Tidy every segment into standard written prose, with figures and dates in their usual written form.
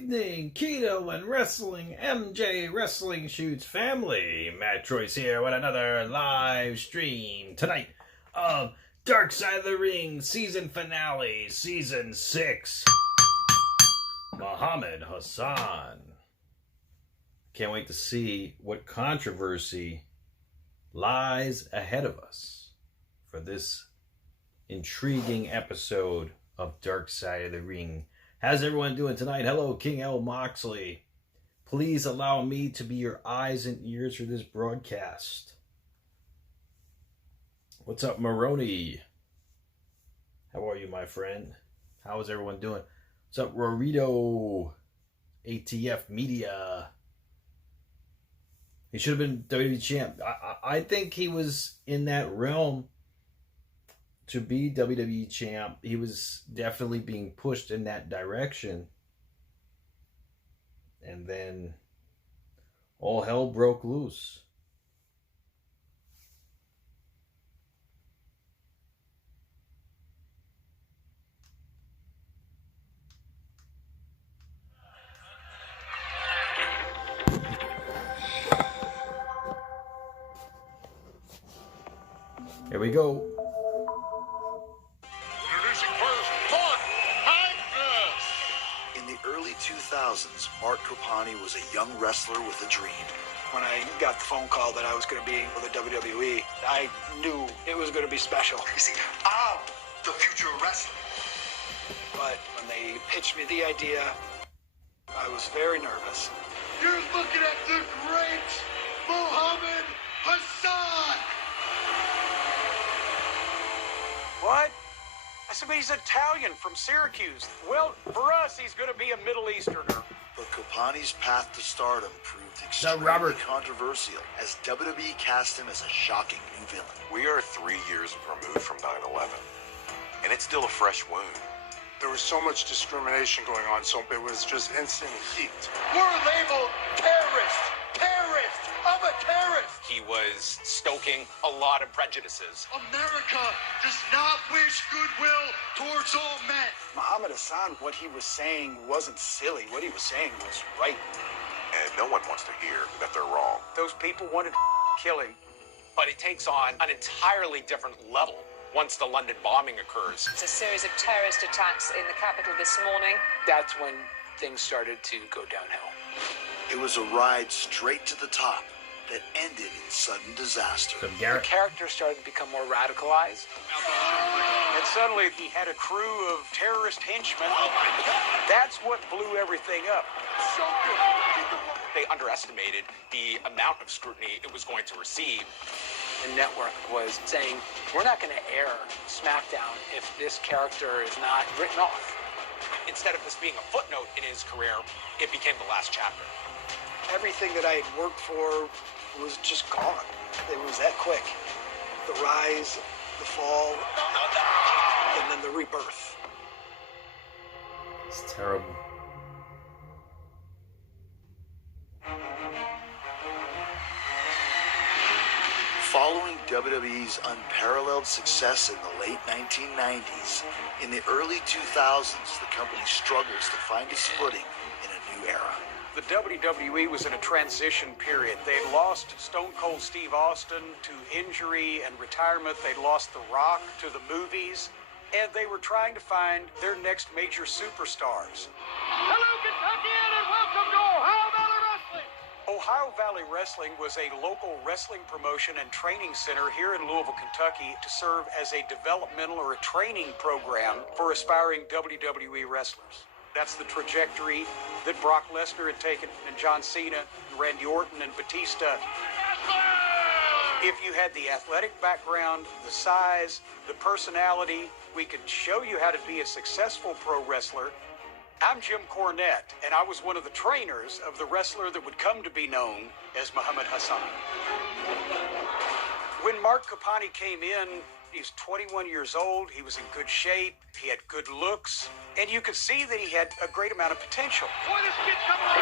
evening, Keto and Wrestling MJ Wrestling Shoots family. Matt Troyce here with another live stream tonight of Dark Side of the Ring season finale, season 6. Muhammad Hassan. Can't wait to see what controversy lies ahead of us for this intriguing episode of Dark Side of the Ring. How's everyone doing tonight? Hello, King L. Moxley. Please allow me to be your eyes and ears for this broadcast. What's up, Maroney? How are you, my friend? How is everyone doing? What's up, Rorito? ATF Media. He should have been WWE champ. I think he was in that realm to be WWE champ. He was definitely being pushed in that direction. And then all hell broke loose. Here we go. In the early 2000s, Mark Trapani was a young wrestler with a dream. When I got the phone call that I was going to be with the WWE, I knew it was going to be special. You see, I'm the future of wrestling. But when they pitched me the idea, I was very nervous. You're looking at the great Muhammad Hassan! What? I said, but he's Italian from Syracuse. Well, for us, he's going to be a Middle Easterner. But Trapani's path to stardom proved extremely controversial as WWE cast him as a shocking new villain. We are 3 years removed from 9/11, and it's still a fresh wound. There was so much discrimination going on, so it was just instant heat. We're labeled terrorists! Terrorists! I'm a terrorist! He was stoking a lot of prejudices. America does not wish goodwill towards all men. Muhammad Hassan, what he was saying wasn't silly. What he was saying was right. And no one wants to hear that they're wrong. Those people wanted to kill him. But it takes on an entirely different level once the London bombing occurs. It's a series of terrorist attacks in the capital this morning. That's when things started to go downhill. It was a ride straight to the top that ended in sudden disaster. So The Garrett, character started to become more radicalized. And suddenly he had a crew of terrorist henchmen. That's what blew everything up. They underestimated the amount of scrutiny it was going to receive. The network was saying, we're not going to air SmackDown if this character is not written off. Instead of this being a footnote in his career, it became the last chapter. Everything that I had worked for was just gone. It was that quick. The rise, the fall, and then the rebirth. it's terrible. Following WWE's unparalleled success in the late 1990s, in the early 2000s, the company struggles to find its footing in a new era. The WWE was in a transition period. They'd lost Stone Cold Steve Austin to injury and retirement. They'd lost The Rock to the movies. And they were trying to find their next major superstars. Hello, Kentuckian, and welcome to Ohio Valley Wrestling. Ohio Valley Wrestling was a local wrestling promotion and training center here in Louisville, Kentucky, to serve as a developmental or a training program for aspiring WWE wrestlers. That's the trajectory that Brock Lesnar had taken, and John Cena, and Randy Orton, and Batista. If you had the athletic background, the size, the personality, we could show you how to be a successful pro wrestler. I'm Jim Cornette, and I was one of the trainers of the wrestler that would come to be known as Muhammad Hassan. When Mark Trapani came in, he was 21 years old, he was in good shape, he had good looks, and you could see that he had a great amount of potential. Boy, this kid's coming on.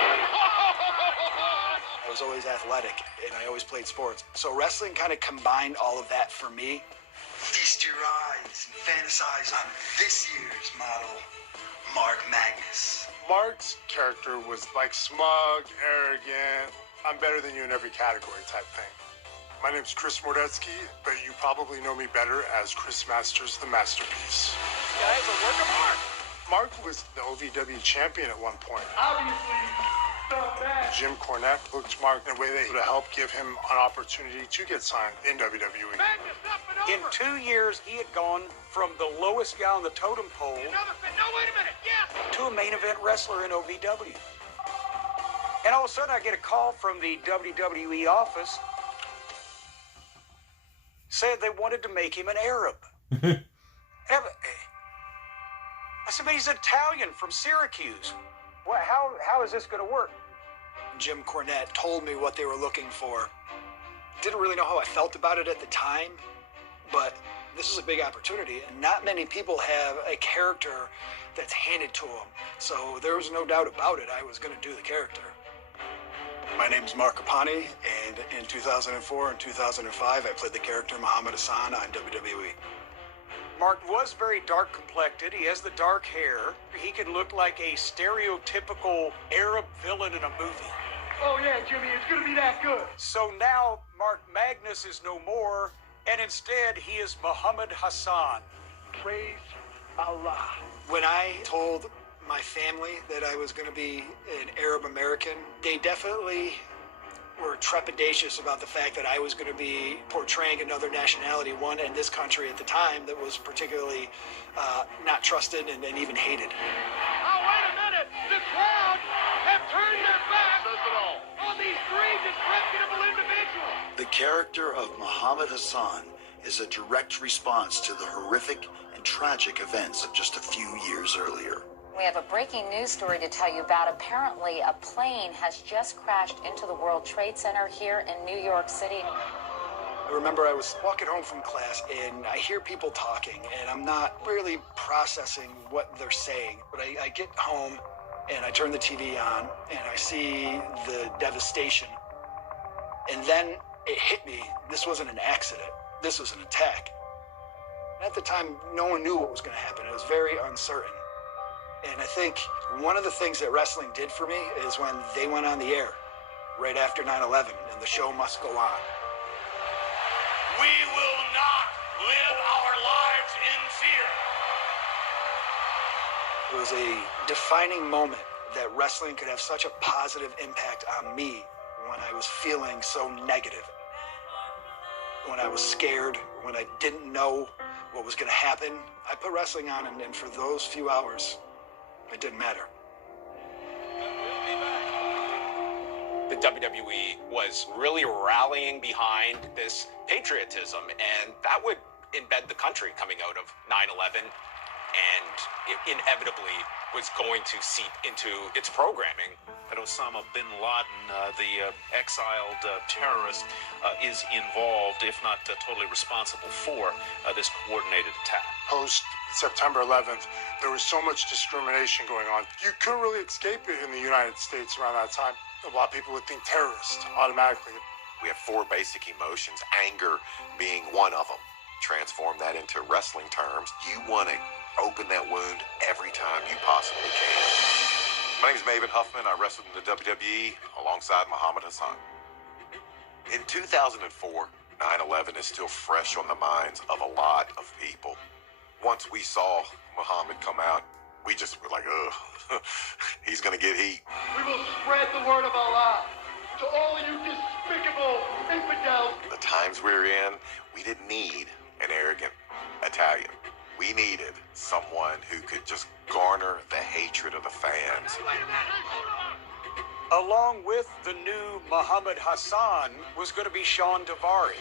I was always athletic, and I always played sports. So wrestling kind of combined all of that for me. Feast your eyes and fantasize on this year's model Mark Magnus. Mark's character was like smug, arrogant, I'm better than you in every category type thing. My name's Chris Mordetsky, but you probably know me better as Chris Masters, the Masterpiece. Guys, a work of art. Mark was the OVW champion at one point. Obviously, stop that. Jim Cornette booked Mark in a way that would help give him an opportunity to get signed in WWE. Magnus, up and In over. 2 years, he had gone from the lowest guy on the totem pole Another fit. No, wait a minute. Yes. to a main event wrestler in OVW. And all of a sudden, I get a call from the WWE office saying they wanted to make him an Arab. I said, but he's Italian from Syracuse. Well, how is this going to work? Jim Cornette told me what they were looking for. Didn't really know how I felt about it at the time, but this is a big opportunity, and not many people have a character that's handed to them. So there was no doubt about it. I was going to do the character. My name is Mark Kapani, and in 2004 and 2005, I played the character Muhammad Hassan on WWE. Mark was very dark complected. He has the dark hair. He can look like a stereotypical Arab villain in a movie. Oh, yeah, Jimmy, it's going to be that good. So now Mark Magnus is no more, and instead he is Muhammad Hassan. Praise Allah. When I told my family that I was going to be an Arab American, they definitely were trepidatious about the fact that I was going to be portraying another nationality, one in this country at the time that was particularly not trusted and even hated. Oh, wait a minute. The crowd have turned their backs on these three disreputable individuals. The character of Muhammad Hassan is a direct response to the horrific and tragic events of just a few years earlier. We have a breaking news story to tell you about. Apparently, a plane has just crashed into the World Trade Center here in New York City. I remember I was walking home from class and I hear people talking and I'm not really processing what they're saying. But I get home and I turn the TV on and I see the devastation. And then it hit me. This wasn't an accident. This was an attack. And at the time, no one knew what was going to happen. It was very uncertain. And I think one of the things that wrestling did for me is when they went on the air right after 9/11 and the show must go on. We will not live our lives in fear. It was a defining moment that wrestling could have such a positive impact on me when I was feeling so negative. When I was scared, when I didn't know what was going to happen, I put wrestling on, and for those few hours, it didn't matter. The WWE was really rallying behind this patriotism, and that would embed the country coming out of 9/11, and it inevitably was going to seep into its programming. That Osama bin Laden, the exiled terrorist, is involved, if not totally responsible for this coordinated attack. Post September 11th, there was so much discrimination going on. You couldn't really escape it in the United States around that time. A lot of people would think terrorist automatically. We have four basic emotions, anger being one of them. Transform that into wrestling terms. You want to open that wound every time you possibly can. My name is Maven Huffman. I wrestled in the WWE alongside Muhammad Hassan. In 2004, 9/11 is still fresh on the minds of a lot of people. Once we saw Muhammad come out, we just were like, ugh, he's going to get heat. We will spread the word of Allah to all you despicable infidels. The times we're in, we didn't need an arrogant Italian. We needed someone who could just garner the hatred of the fans. Along with the new Muhammad Hassan was going to be Sean Davari.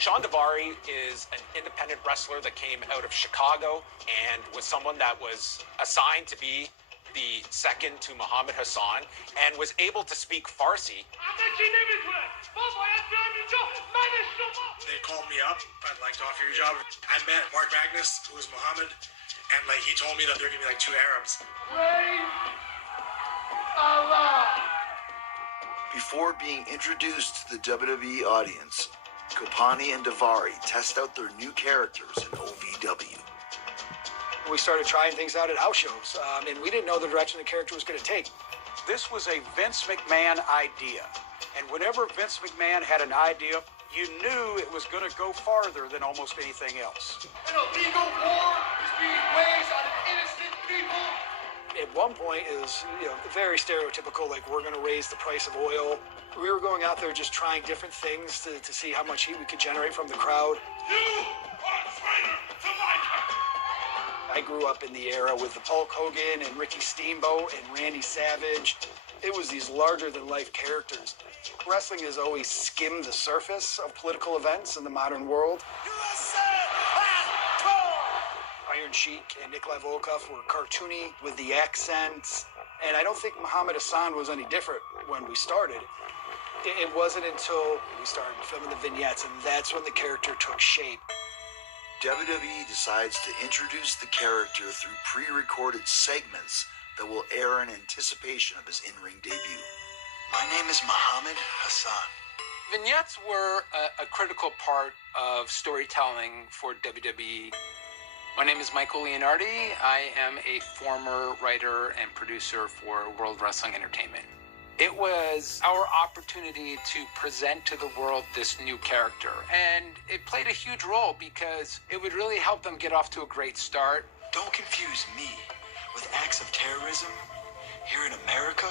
Sean Davari is an independent wrestler that came out of Chicago and was someone that was assigned to be the second to Muhammad Hassan and was able to speak Farsi. They called me up. I'd like to offer you a job. I met Mark Magnus, who was Muhammad, and he told me that there were gonna be 2 Arabs. Praise Allah. Before being introduced to the WWE audience, Kopani and Davari test out their new characters in OVW. We started trying things out at house shows, and we didn't know the direction the character was going to take. This was a Vince McMahon idea. And whenever Vince McMahon had an idea, you knew it was going to go farther than almost anything else. An illegal war is being waged on innocent people. At one point, it was very stereotypical, like we're going to raise the price of oil. We were going out there just trying different things to see how much heat we could generate from the crowd. You are a traitor to my country. I grew up in the era with the Hulk Hogan and Ricky Steamboat and Randy Savage. It was these larger-than-life characters. Wrestling has always skimmed the surface of political events in the modern world. Iron Sheik and Nikolai Volkov were cartoony with the accents, and I don't think Muhammad Hassan was any different when we started. It wasn't until we started filming the vignettes, and that's when the character took shape. WWE decides to introduce the character through pre-recorded segments that will air in anticipation of his in-ring debut. My name is Muhammad Hassan. Vignettes were a critical part of storytelling for WWE. My name is Michael Leonardi. I am a former writer and producer for World Wrestling Entertainment. It was our opportunity to present to the world this new character, and it played a huge role because it would really help them get off to a great start. Don't confuse me with acts of terrorism here in America.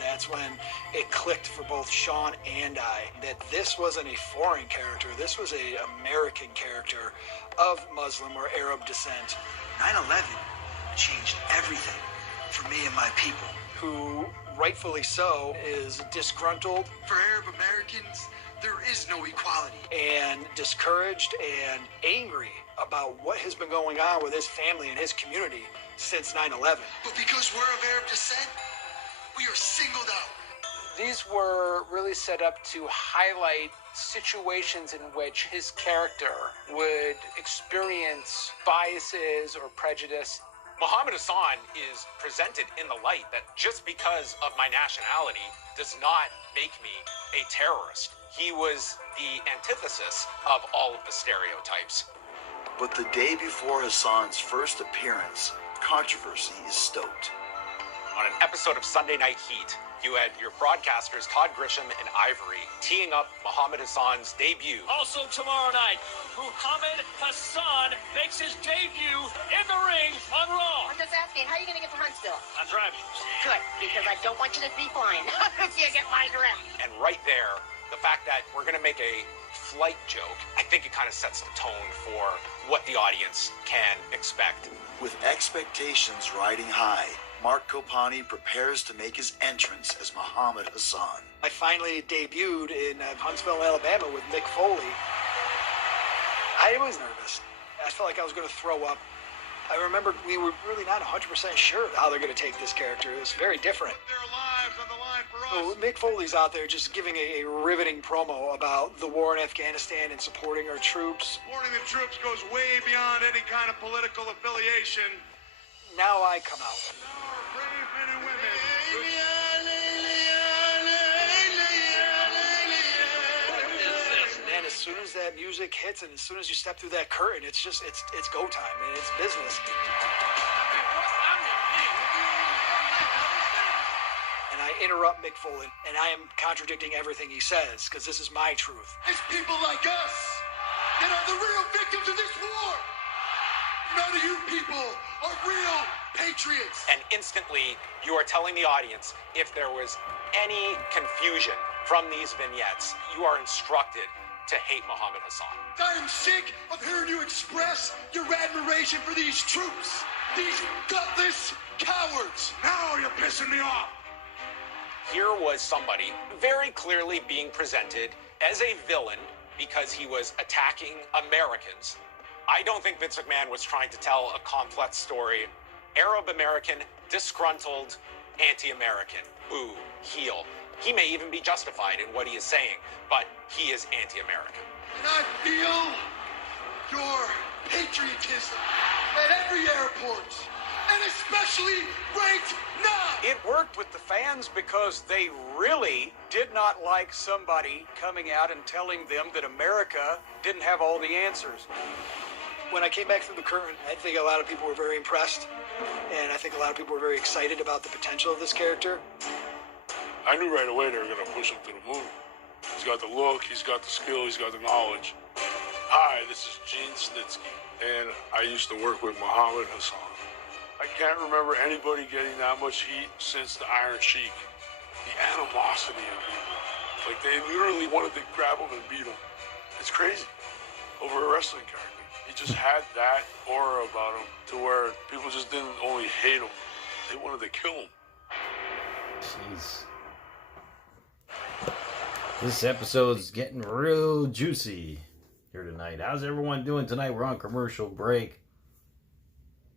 That's when it clicked for both Sean and I that this wasn't a foreign character. This was an American character of Muslim or Arab descent. 9/11 changed everything for me and my people, who rightfully so is disgruntled. For Arab Americans, there is no equality. And discouraged and angry about what has been going on with his family and his community since 9/11. But because we're of Arab descent, we are singled out. These were really set up to highlight situations in which his character would experience biases or prejudice. Muhammad Hassan is presented in the light that just because of my nationality does not make me a terrorist. He was the antithesis of all of the stereotypes. But the day before Hassan's first appearance, controversy is stoked. On an episode of Sunday Night Heat, you had your broadcasters Todd Grisham and Ivory teeing up Muhammad Hassan's debut. Also tomorrow night, Muhammad Hassan makes his debut in the ring on Raw. I'm just asking, how are you going to get to Huntsville? I'm driving. Good, because I don't want you to be flying. You get my direct. And right there, the fact that we're going to make a flight joke, I think it kind of sets the tone for what the audience can expect. With expectations riding high, Mark Kopani prepares to make his entrance as Muhammad Hassan. I finally debuted in Huntsville, Alabama with Mick Foley. I was nervous. I felt like I was going to throw up. I remember we were really not 100% sure how they're going to take this character. It was very different. Their lives on the line for us. So Mick Foley's out there just giving a riveting promo about the war in Afghanistan and supporting our troops. Supporting the troops goes way beyond any kind of political affiliation. Now I come out. Our brave men and women. And as soon as that music hits and as soon as you step through that curtain, it's go time and it's business. And I interrupt Mick Foley, and I am contradicting everything he says because this is my truth. It's people like us that are the real victims of this war. None of you people are real patriots. And instantly, you are telling the audience, if there was any confusion from these vignettes, you are instructed to hate Muhammad Hassan. I am sick of hearing you express your admiration for these troops. These gutless cowards. Now you're pissing me off. Here was somebody very clearly being presented as a villain because he was attacking Americans. I don't think Vince McMahon was trying to tell a complex story. Arab American, disgruntled, anti-American, boo, heel. He may even be justified in what he is saying, but he is anti-American. And I feel your patriotism at every airport, and especially right now. It worked with the fans because they really did not like somebody coming out and telling them that America didn't have all the answers. When I came back through the curtain, I think a lot of people were very impressed, and I think a lot of people were very excited about the potential of this character. I knew right away they were going to push him to the moon. He's got the look, he's got the skill, he's got the knowledge. Hi, this is Gene Snitsky, and I used to work with Muhammad Hassan. I can't remember anybody getting that much heat since the Iron Sheik. The animosity of people. Like, they literally wanted to grab him and beat him. It's crazy. Over a wrestling character. He just had that aura about him to where people just didn't only hate him, they wanted to kill him. Jeez. This episode's getting real juicy here tonight. How's everyone doing tonight? We're on commercial break.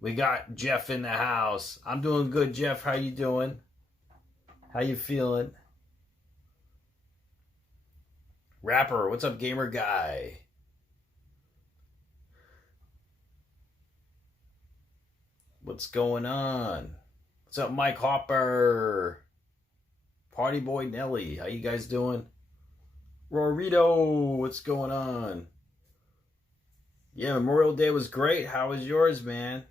We got Jeff in the house. I'm doing good, Jeff. How you doing? How you feeling? Rapper, what's up, gamer guy? What's going on? What's up, Mike Hopper? Party Boy Nelly, how you guys doing? Rorito, what's going on? Yeah, Memorial Day was great. How was yours, man?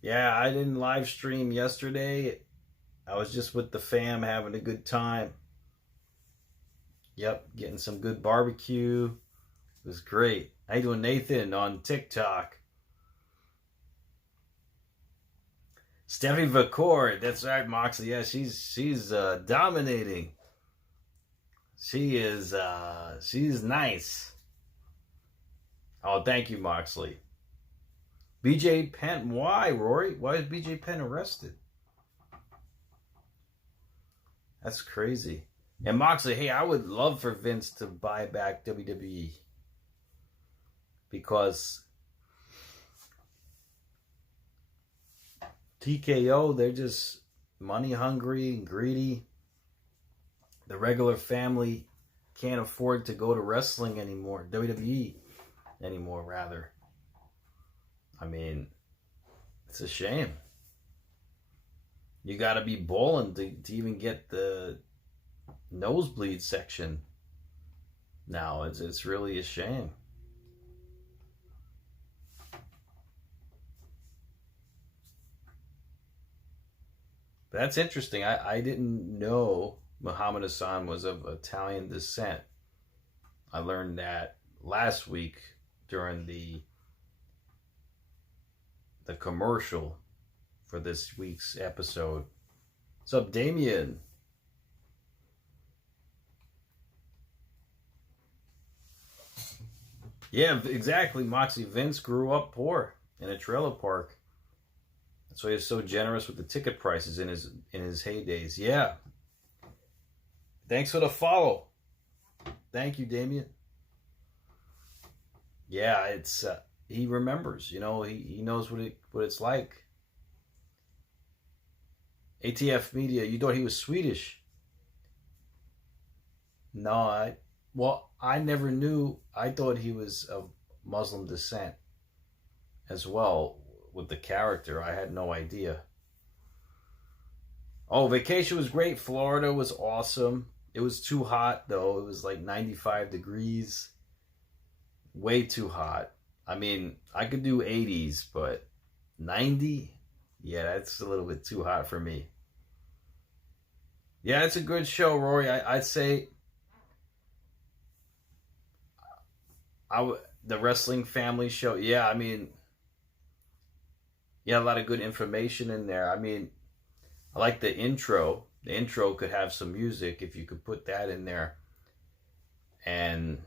Yeah, I didn't live stream yesterday. I was just with the fam having a good time. Yep, getting some good barbecue. It was great. How you doing, Nathan, on TikTok? Steffi Vacourt, that's right, Moxley. Yeah, she's dominating. She's nice. Oh, thank you, Moxley. BJ Penn, why, Rory? Why is BJ Penn arrested? That's crazy. And Moxley, hey, I would love for Vince to buy back WWE. Because TKO, they're just money hungry and greedy. The regular family can't afford to go to wrestling anymore. WWE anymore, rather. I mean, it's a shame. You got to be bowling to even get the nosebleed section. Now, it's really a shame. That's interesting. I didn't know Muhammad Hassan was of Italian descent. I learned that last week during the commercial for this week's episode. What's up, Damien? Yeah, exactly, Moxie. Vince grew up poor in a trailer park. That's why he's so generous with the ticket prices in his heydays. Yeah. Thanks for the follow. Thank you, Damien. Yeah, it's he remembers. You know, he knows what it's like. ATF Media, you thought he was Swedish? No, I never knew. I thought he was of Muslim descent as well with the character. I had no idea. Oh, vacation was great. Florida was awesome. It was too hot, though. It was like 95 degrees. Way too hot. I mean, I could do 80s, but 90? Yeah, that's a little bit too hot for me. Yeah, it's a good show, Rory. I'd say the Wrestling Family Show. Yeah, I mean, yeah, a lot of good information in there. I mean, I like the intro. The intro could have some music if you could put that in there. And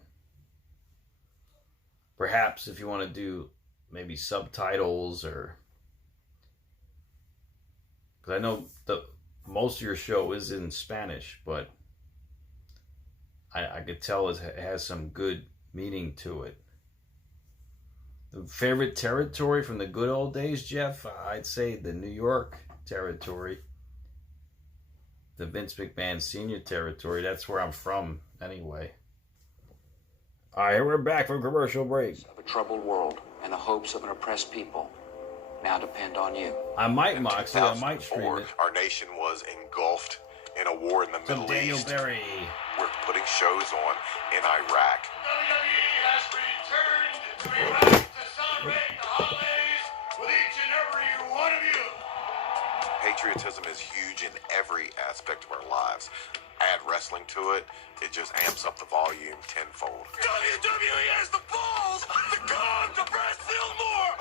perhaps if you want to do maybe subtitles or... Because I know most of your show is in Spanish, but I could tell it has some good meaning to it. The favorite territory from the good old days, Jeff? I'd say the New York territory. The Vince McMahon Sr. territory. That's where I'm from, anyway. All right, we're back from commercial break. Of a troubled world and the hopes of an oppressed people now depend on you. I might, Moxley. I might stream it. Our nation was engulfed in a war in the Middle Daniel East. Berry. We're putting shows on in Iraq. WWE has returned We like to celebrate the holidays with each and every one of you. Patriotism is huge in every aspect of our lives. Add wrestling to it, it just amps up the volume tenfold. WWE has the balls to come to press Fillmore.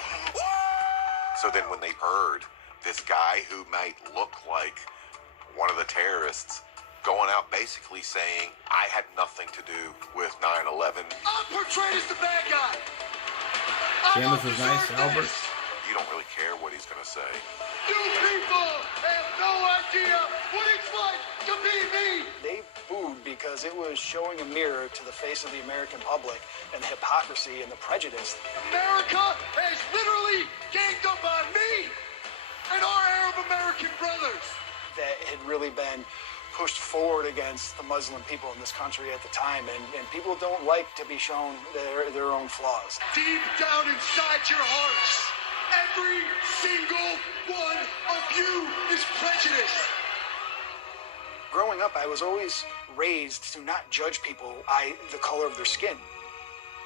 So then when they heard this guy who might look like one of the terrorists going out basically saying, I had nothing to do with 9/11. I'm portrayed as the bad guy. Camus was nice, Albert. You don't really care what he's going to say. You people have no idea what it's like to be me. They booed because it was showing a mirror to the face of the American public and the hypocrisy and the prejudice. America has literally ganged up on me and our Arab American brothers. That had really been pushed forward against the Muslim people in this country at the time, and people don't like to be shown their own flaws. Deep down inside your hearts, every single one of you is prejudiced. Growing up, I was always raised to not judge people by the color of their skin.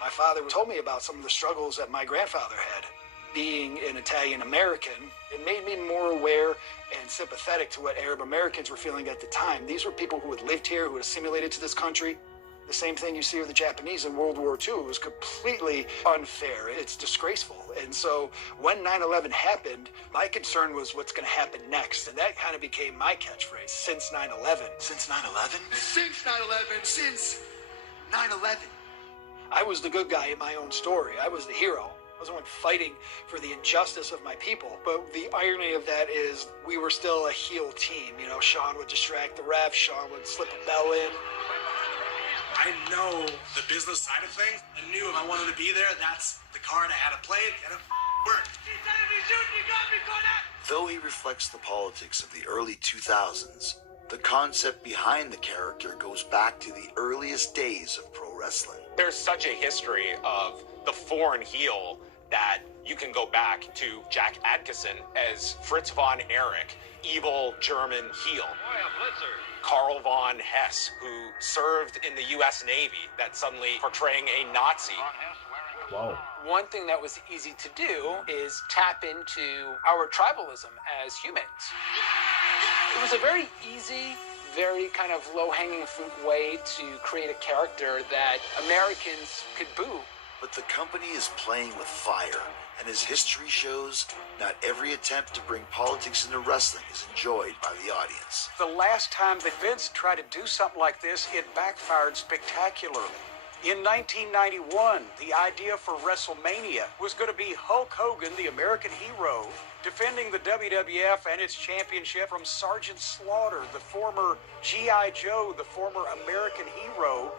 My father told me about some of the struggles that my grandfather had. Being an Italian American, it made me more aware and sympathetic to what Arab Americans were feeling at the time. These were people who had lived here, who had assimilated to this country. The same thing you see with the Japanese in World War II. It was completely unfair. It's disgraceful. And so when 9/11 happened, my concern was what's going to happen next. And that kind of became my catchphrase, since 9/11. Since 9/11? Since 9/11. Since 9/11. I was the good guy in my own story. I was the hero. I was the one fighting for the injustice of my people. But the irony of that is we were still a heel team. You know, Sean would distract the ref. Sean would slip a bell in. I know the business side of things. I knew if I wanted to be there, that's the card I had to play, and it worked. Though he reflects the politics of the early 2000s, the concept behind the character goes back to the earliest days of pro wrestling. There's such a history of the foreign heel that you can go back to Jack Adkisson as Fritz von Erich, evil German heel. Karl von Hess, who served in the U.S. Navy, that suddenly portraying a Nazi. Wow. One thing that was easy to do is tap into our tribalism as humans. It was a very easy, very kind of low-hanging fruit way to create a character that Americans could boo. But the company is playing with fire, and as history shows, not every attempt to bring politics into wrestling is enjoyed by the audience. The last time that Vince tried to do something like this, it backfired spectacularly. In 1991, the idea for WrestleMania was going to be Hulk Hogan, the American hero, defending the WWF and its championship from Sergeant Slaughter, the former G.I. Joe, the former American hero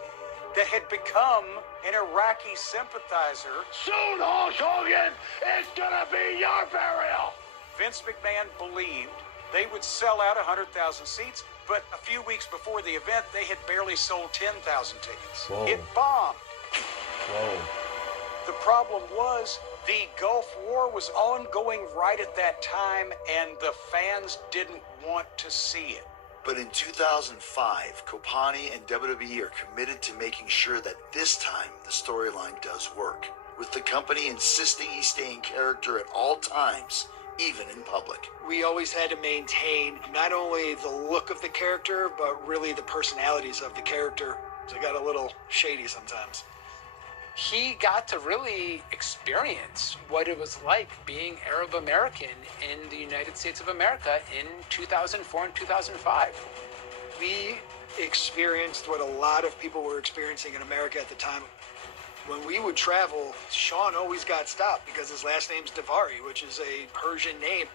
that had become an Iraqi sympathizer. Soon, Hulk Hogan, it's gonna be your burial. Vince McMahon believed they would sell out 100,000 seats, but a few weeks before the event, they had barely sold 10,000 tickets. Whoa. It bombed. Whoa. The problem was the Gulf War was ongoing right at that time, and the fans didn't want to see it. But in 2005, Kopani and WWE are committed to making sure that this time the storyline does work, with the company insisting he stay in character at all times, even in public. We always had to maintain not only the look of the character, but really the personalities of the character. So it got a little shady sometimes. He got to really experience what it was like being Arab American in the United States of America in 2004 and 2005. We experienced what a lot of people were experiencing in America at the time. When we would travel, Sean always got stopped because his last name's Davari, which is a Persian name.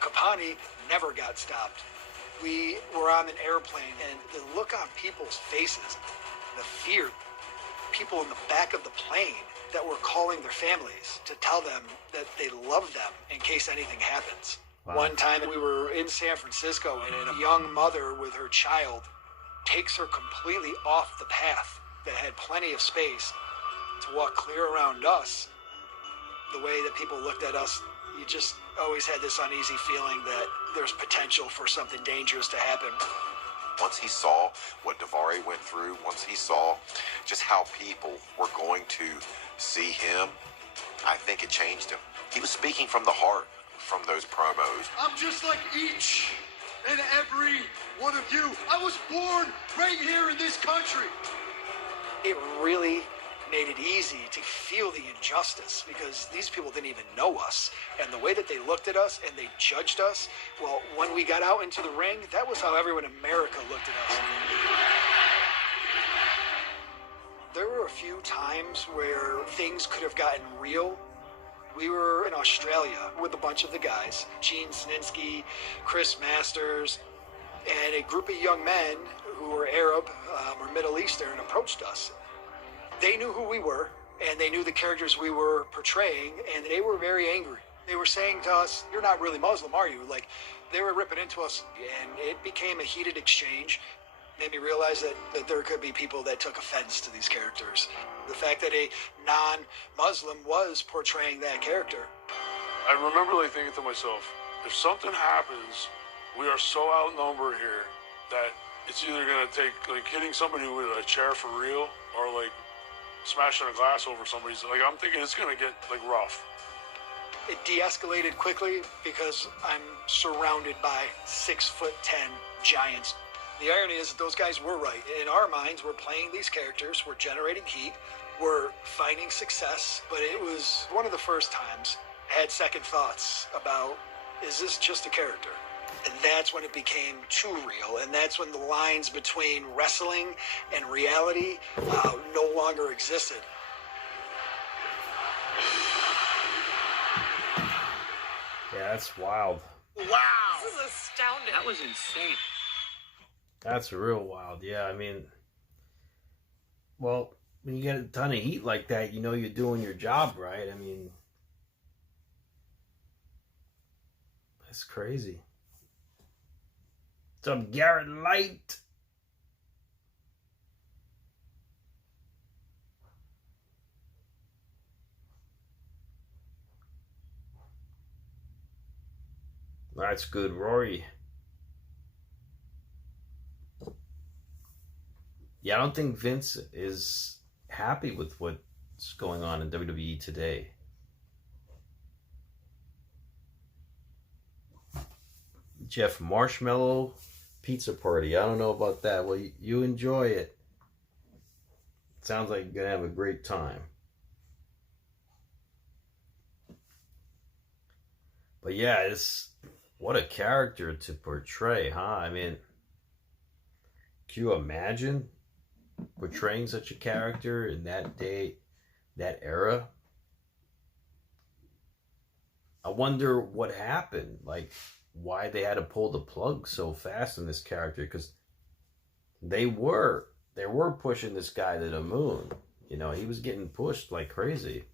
Kapani never got stopped. We were on an airplane, and the look on people's faces, the fear, people in the back of the plane that were calling their families to tell them that they love them in case anything happens. Wow. One time we were in San Francisco, and a young mother with her child takes her completely off the path that had plenty of space to walk clear around us. The way that people looked at us, you just always had this uneasy feeling that there's potential for something dangerous to happen. Once he saw what Davari went through, once he saw just how people were going to see him I think it changed him. He was speaking from the heart from those promos. I'm just like each and every one of you. I was born right here in this country. It really made it easy to feel the injustice because these people didn't even know us. And the way that they looked at us and they judged us, well, when we got out into the ring, that was how everyone in America looked at us. There were a few times where things could have gotten real. We were in Australia with a bunch of the guys, Gene Snitsky, Chris Masters, and a group of young men who were Arab or Middle Eastern approached us. They knew who we were, and they knew the characters we were portraying, and they were very angry. They were saying to us, "You're not really Muslim, are you?" Like, they were ripping into us, and it became a heated exchange. Made me realize that there could be people that took offense to these characters. The fact that a non-Muslim was portraying that character. I remember thinking to myself, if something happens, we are so outnumbered here that it's either going to take hitting somebody with a chair for real or smashing a glass over somebody's. I'm thinking it's going to get rough. It de-escalated quickly because I'm surrounded by 6'10" giants. The irony is that those guys were right. In our minds, we're playing these characters, we're generating heat, we're finding success, but it was one of the first times I had second thoughts about, is this just a character? And that's when it became too real, and that's when the lines between wrestling and reality no longer existed. Yeah, that's wild. Wow! This is astounding. That was insane. That's real wild. Yeah, I mean, well, when you get a ton of heat like that, you know you're doing your job right. I mean, that's crazy. What's up, Garrett Light? That's good, Rory. Yeah, I don't think Vince is happy with what's going on in WWE today. Jeff, marshmallow pizza party. I don't know about that. Well, you enjoy it. Sounds like you're going to have a great time. But yeah, what a character to portray, huh? I mean, can you imagine portraying such a character in that day, that era? I wonder what happened, why they had to pull the plug so fast in this character, because they were pushing this guy to the moon. You know, he was getting pushed like crazy.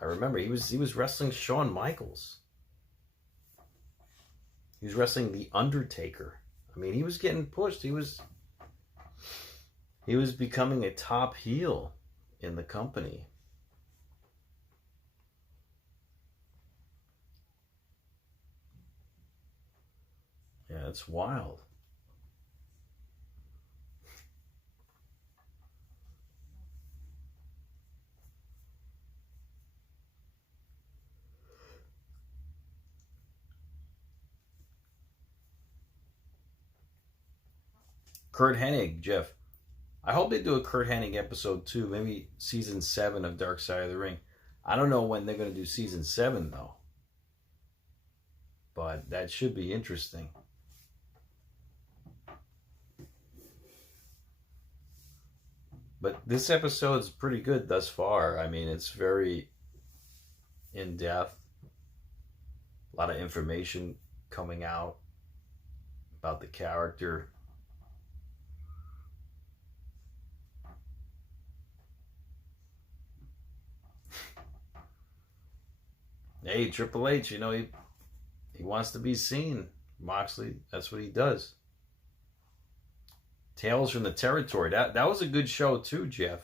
I remember he was wrestling Shawn Michaels. He was wrestling The Undertaker. I mean, he was getting pushed. He was becoming a top heel in the company. Yeah, it's wild. Kurt Hennig, Jeff. I hope they do a Kurt Hennig episode 2, maybe season 7 of Dark Side of the Ring. I don't know when they're going to do season 7 though. But that should be interesting. But this episode's pretty good thus far. I mean, it's very in-depth. A lot of information coming out about the character. Hey, Triple H, you know, he wants to be seen. Moxley, that's what he does. Tales from the Territory. That was a good show too, Jeff.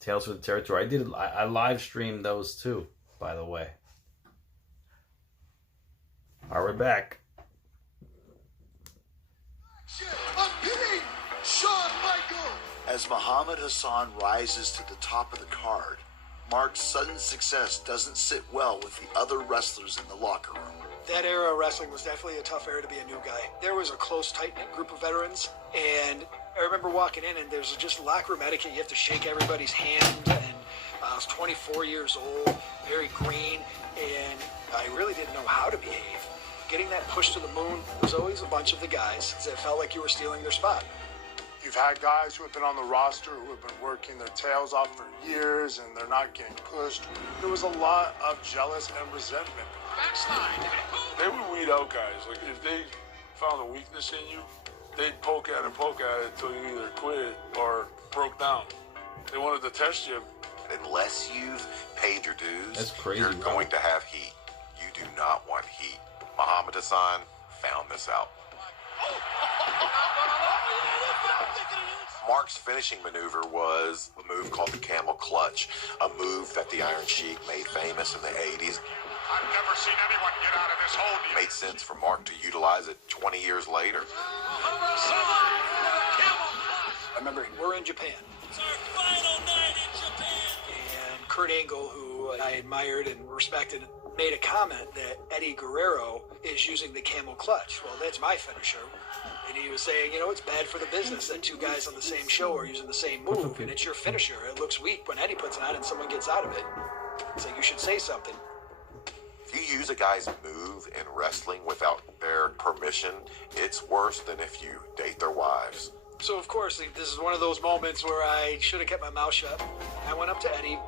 Tales from the Territory. I live streamed those too, by the way. All right, we're back. I'm pitting Shawn Michaels As Muhammad Hassan rises to the top of the card, Mark's sudden success doesn't sit well with the other wrestlers in the locker room. That era of wrestling was definitely a tough era to be a new guy. There was a close, tight-knit group of veterans, and I remember walking in, and there's just locker room etiquette. You have to shake everybody's hand, and I was 24 years old, very green, and I really didn't know how to behave. Getting that push to the moon was always a bunch of the guys that felt like you were stealing their spot. You've had guys who have been on the roster who have been working their tails off for years and they're not getting pushed. There was a lot of jealous and resentment. Backslide. They would weed out guys. Like, if they found a weakness in you, they'd poke at it until you either quit or broke down. They wanted to test you. Unless you've paid your dues, That's crazy, you're bro. going to have heat. You do not want heat. Muhammad Hassan found this out. Mark's finishing maneuver was a move called the camel clutch, a move that the Iron Sheik made famous in the 80s. I've never seen anyone get out of this hole. It made sense for Mark to utilize it 20 years later. I remember we're in Japan. It's our final night in Japan. And Kurt Angle, who I admired and respected, made a comment that Eddie Guerrero is using the camel clutch. Well, that's my finisher. And he was saying, you know, it's bad for the business that two guys on the same show are using the same move, and it's your finisher. It looks weak when Eddie puts it on and someone gets out of it. It's like, you should say something. If you use a guy's move in wrestling without their permission, it's worse than if you date their wives. So, of course, this is one of those moments where I should have kept my mouth shut. I went up to Eddie,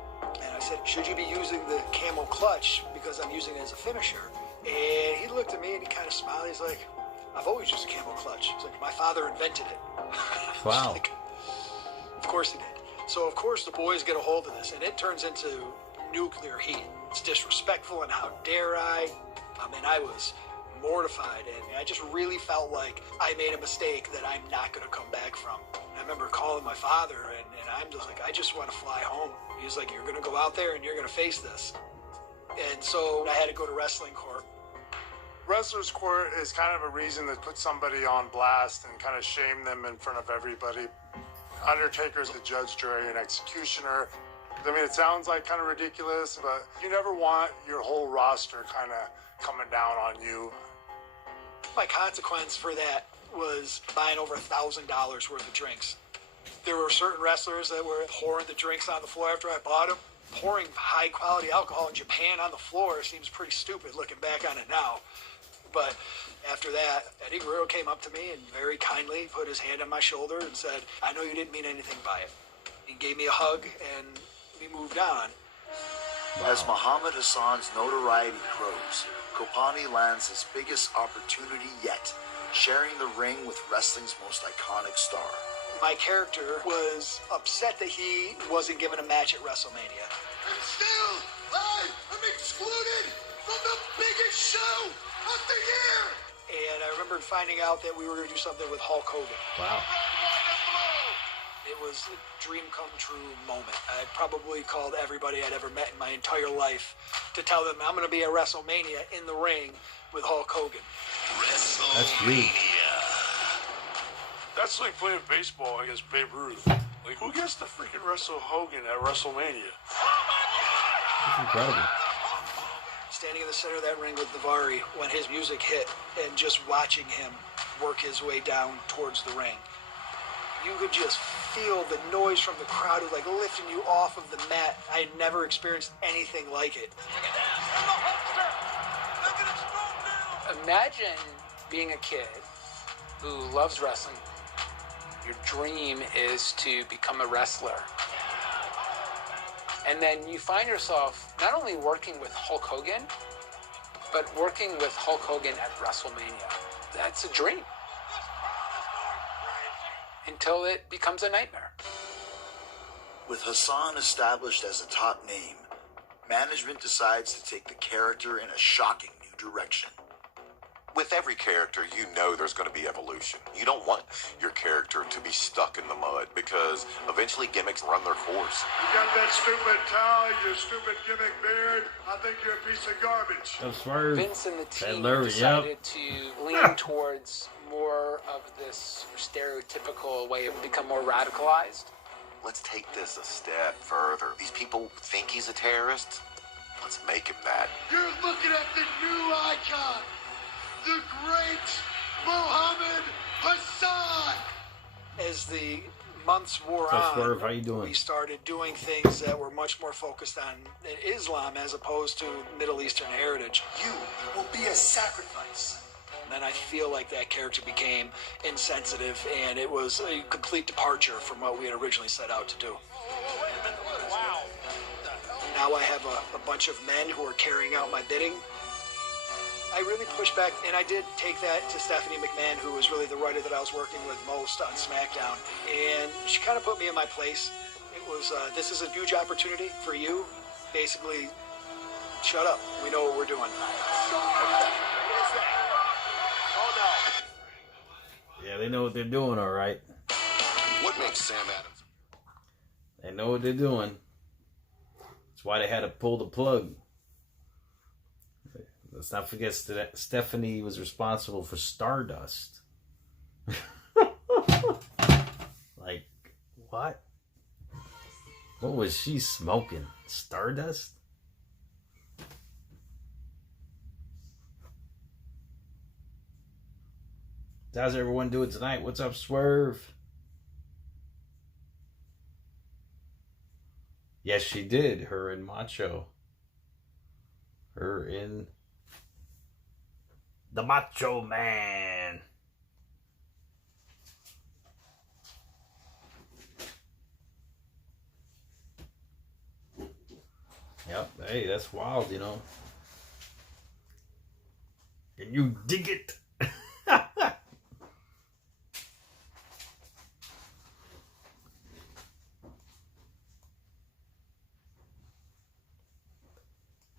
and I said, should you be using the camel clutch because I'm using it as a finisher? And he looked at me, and he kind of smiled. He's like, I've always used a camel clutch. He's like, my father invented it. Wow. Like, of course he did. So, of course, the boys get a hold of this, and it turns into nuclear heat. It's disrespectful, and how dare I? I mean, I was mortified, and I just really felt like I made a mistake that I'm not going to come back from. I remember calling my father, and I'm just like, I just want to fly home. He's like, you're going to go out there, and you're going to face this. And so I had to go to wrestling court. Wrestler's court is kind of a reason to put somebody on blast and kind of shame them in front of everybody. Undertaker's the judge, jury, and executioner. I mean, it sounds like kind of ridiculous, but you never want your whole roster kind of coming down on you. My consequence for that was buying over $1,000 worth of drinks. There were certain wrestlers that were pouring the drinks on the floor after I bought them. Pouring high-quality alcohol in Japan on the floor seems pretty stupid looking back on it now. But after that, Eddie Guerrero came up to me and very kindly put his hand on my shoulder and said, I know you didn't mean anything by it. He gave me a hug, and we moved on. As Muhammad Hassan's notoriety grows, Kopani lands his biggest opportunity yet, sharing the ring with wrestling's most iconic star. My character was upset that he wasn't given a match at WrestleMania. And still, I am excluded from the biggest show of the year! And I remember finding out that we were going to do something with Hulk Hogan. Wow. It was a dream come true moment. I probably called everybody I'd ever met in my entire life to tell them I'm going to be at WrestleMania in the ring with Hulk Hogan. That's huge. That's like playing baseball against Babe Ruth. Like, who gets to freaking wrestle Hogan at WrestleMania? That's incredible. Standing in the center of that ring with Navari when his music hit and just watching him work his way down towards the ring. You could just feel the noise from the crowd of like lifting you off of the mat. I had never experienced anything like it. Imagine being a kid who loves wrestling. Your dream is to become a wrestler. And then you find yourself not only working with Hulk Hogan, but working with Hulk Hogan at WrestleMania. That's a dream. Until it becomes a nightmare. With Hassan established as a top name, management decides to take the character in a shocking new direction. With every character, you know there's going to be evolution. You don't want your character to be stuck in the mud because eventually gimmicks run their course. You got that stupid towel, you stupid gimmick beard. I think you're a piece of garbage. As far as Vince and the team Larry, decided to lean towards more of this stereotypical way of become more radicalized? Let's take this a step further. These people think he's a terrorist. Let's make him that. You're looking at the new icon, the great Muhammad Hassan. As the months wore What's up, on, Swerve? How you doing? we started doing things that were much more focused on Islam as opposed to Middle Eastern heritage. You will be a sacrifice. And then I feel like that character became insensitive, and it was a complete departure from what we had originally set out to do. Wow. Now I have a bunch of men who are carrying out my bidding. I really pushed back, and I did take that to Stephanie McMahon, who was really the writer that I was working with most on SmackDown. And she kind of put me in my place. It was, this is a huge opportunity for you. Basically, shut up. We know what we're doing. Yeah, they know what they're doing, all right. What makes Sam Adams? They know what they're doing. That's why they had to pull the plug. Let's not forget that Stephanie was responsible for Stardust. Like, what? What was she smoking? Stardust? How's everyone doing tonight? What's up, Swerve? Yes, she did. Her and Macho. Her in the Macho Man. Yep. Hey, that's wild, you know. Can you dig it?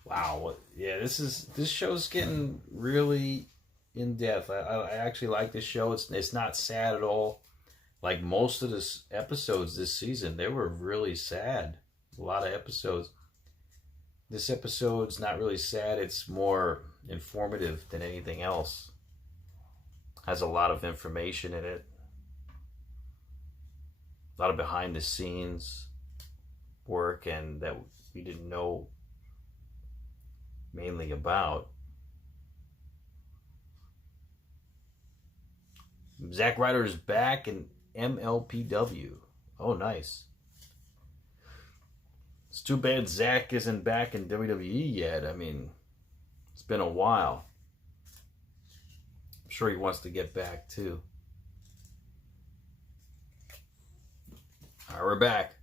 Wow, yeah, this show's getting really in depth. I actually like this show. It's not sad at all. Like most of the episodes this season, they were really sad. A lot of episodes. This episode's not really sad. It's more informative than anything else. Has a lot of information in it. A lot of behind the scenes work and that we didn't know mainly about. Zack Ryder is back in MLPW. Oh, nice. It's too bad Zack isn't back in WWE yet. I mean, it's been a while. I'm sure he wants to get back too. All right, we're back.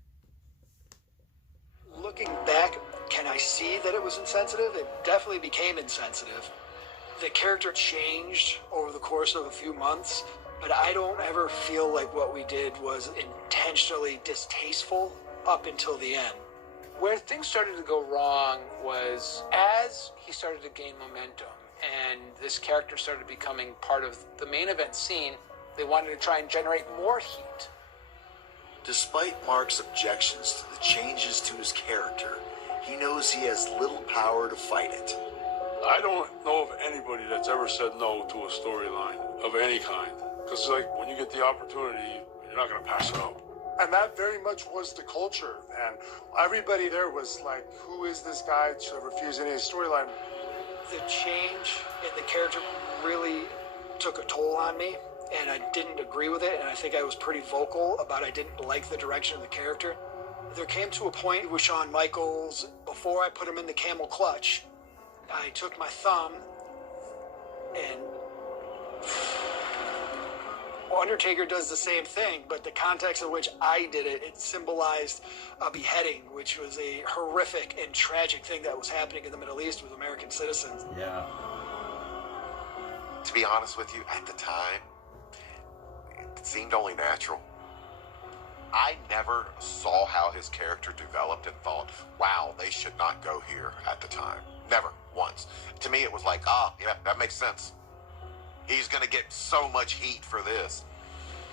Looking back, can I see that it was insensitive? It definitely became insensitive. The character changed over the course of a few months, but I don't ever feel like what we did was intentionally distasteful up until the end. Where things started to go wrong was as he started to gain momentum and this character started becoming part of the main event scene, they wanted to try and generate more heat. Despite Mark's objections to the changes to his character, he knows he has little power to fight it. I don't know of anybody that's ever said no to a storyline of any kind. Because, like, when you get the opportunity, you're not going to pass it up. And that very much was the culture. And everybody there was like, who is this guy to refuse any storyline? The change in the character really took a toll on me, and I didn't agree with it, and I think I was pretty vocal about I didn't like the direction of the character. There came to a point with Shawn Michaels, before I put him in the camel clutch, I took my thumb and Undertaker does the same thing, but the context in which I did it, it symbolized a beheading, which was a horrific and tragic thing that was happening in the Middle East with American citizens. Yeah. To be honest with you, at the time, it seemed only natural. I never saw how his character developed and thought, wow, they should not go here at the time. Never, once. To me, it was like, yeah, that makes sense. He's going to get so much heat for this.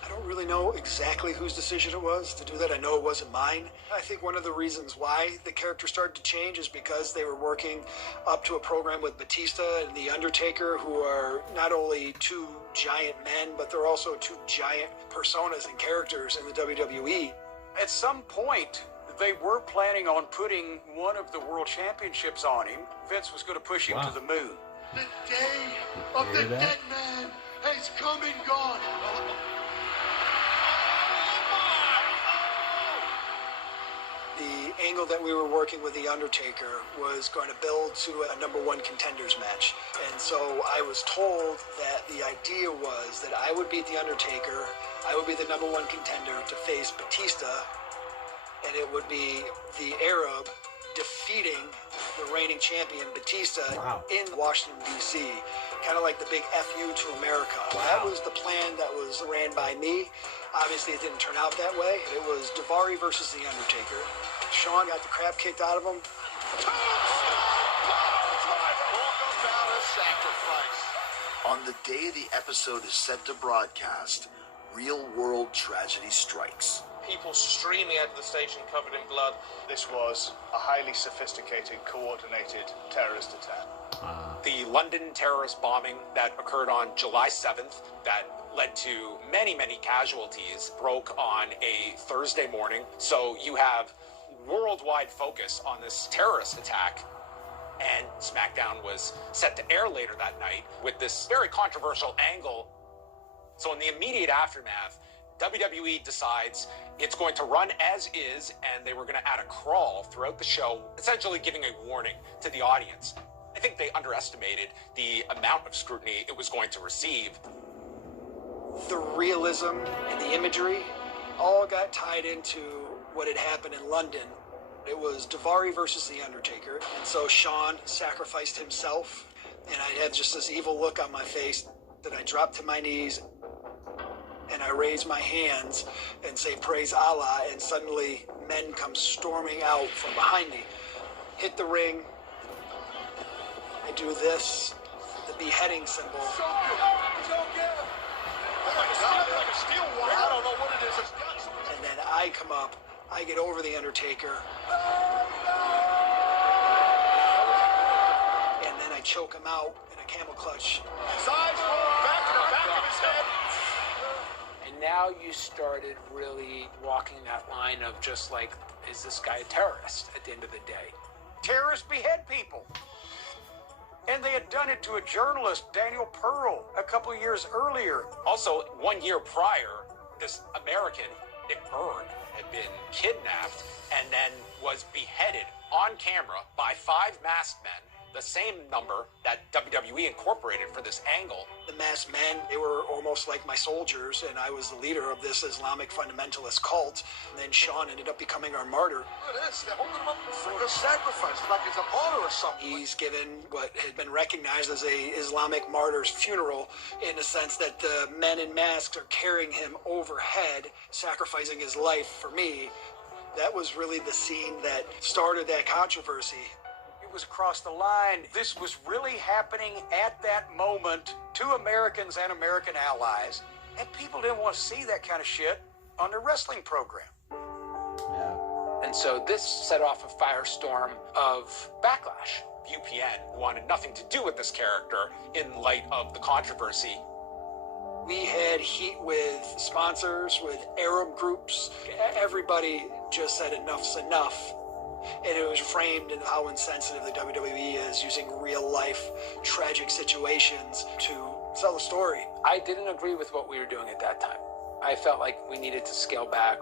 I I don't really know exactly whose decision it was to do that. I know it wasn't mine. I think one of the reasons why the character started to change is because they were working up to a program with Batista and The Undertaker, who are not only two giant men, but they're also two giant personas and characters in the WWE. At some point, they were planning on putting one of the world championships on him. Vince was going to push him to the moon. The day of the dead man has come and gone. The angle that we were working with The Undertaker was going to build to a #1 contenders match. And so I was told that the idea was that I would beat The Undertaker, I would be the #1 contender to face Batista, and it would be the Arab defeating the reigning champion Batista in Washington, D.C. Kind of like the big FU to America. That was the plan that was ran by me. Obviously, it didn't turn out that way. It was Daivari versus The Undertaker. Shawn got the crap kicked out of him. On the day the episode is set to broadcast, real-world tragedy strikes. People streaming out of the station covered in blood. This was a highly sophisticated, coordinated terrorist attack. The London terrorist bombing that occurred on July 7th that led to many, many casualties broke on a Thursday morning. So you have worldwide focus on this terrorist attack. And SmackDown was set to air later that night with this very controversial angle. So in the immediate aftermath, WWE decides it's going to run as is, and they were going to add a crawl throughout the show, essentially giving a warning to the audience. I think they underestimated the amount of scrutiny it was going to receive. The realism and the imagery all got tied into what had happened in London. It was Daivari versus The Undertaker, and so Shawn sacrificed himself, and I had just this evil look on my face that I dropped to my knees and I raise my hands and say, praise Allah, and suddenly men come storming out from behind me. Hit the ring. I do this, the beheading symbol. So good. Like a steel wire. I don't know what it is. And then I come up, I get over The Undertaker. And then I choke him out in a camel clutch. His eyes roll back to the back of his head. And now you started really walking that line of just like, is this guy a terrorist at the end of the day? Terrorists behead people. And they had done it to a journalist, Daniel Pearl, a couple of years earlier. Also, 1 year prior, this American, Nick Byrne, had been kidnapped and then was beheaded on camera by 5 masked men, the same number that WWE incorporated for this angle. The masked men, they were almost like my soldiers, and I was the leader of this Islamic fundamentalist cult. And then Shawn ended up becoming our martyr. Look at this. They're holding him up for a sacrifice, like it's a martyr or something. He's given what had been recognized as a Islamic martyr's funeral, in the sense that the men in masks are carrying him overhead, sacrificing his life for me. That was really the scene that started that controversy. It was across the line. This was really happening at that moment to Americans and American allies. And people didn't want to see that kind of shit on their wrestling program. And so this set off a firestorm of backlash. UPN wanted nothing to do with this character in light of the controversy. We had heat with sponsors, with Arab groups. Everybody just said enough's enough. And it was framed in how insensitive the WWE is, using real-life tragic situations to tell a story. I didn't agree with what we were doing at that time. I felt like we needed to scale back.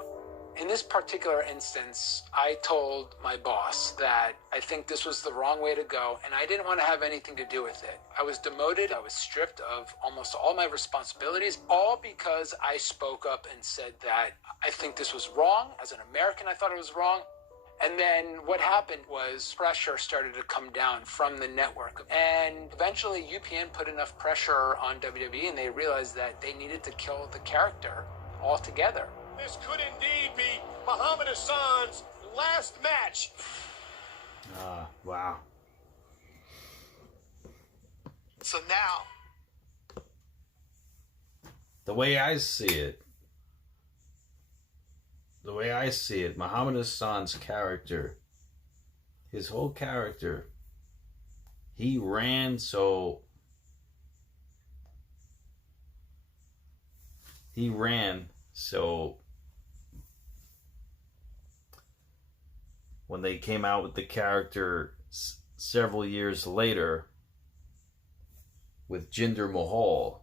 In this particular instance, I told my boss that I think this was the wrong way to go, and I didn't want to have anything to do with it. I was demoted. I was stripped of almost all my responsibilities, all because I spoke up and said that I think this was wrong. As an American, I thought it was wrong. And then what happened was pressure started to come down from the network. And eventually UPN put enough pressure on WWE, and they realized that they needed to kill the character altogether. This could indeed be Muhammad Hassan's last match. Wow. So now, The way I see it, the way I see it, Muhammad Hassan's character, his whole character, he ran so when they came out with the character several years later with Jinder Mahal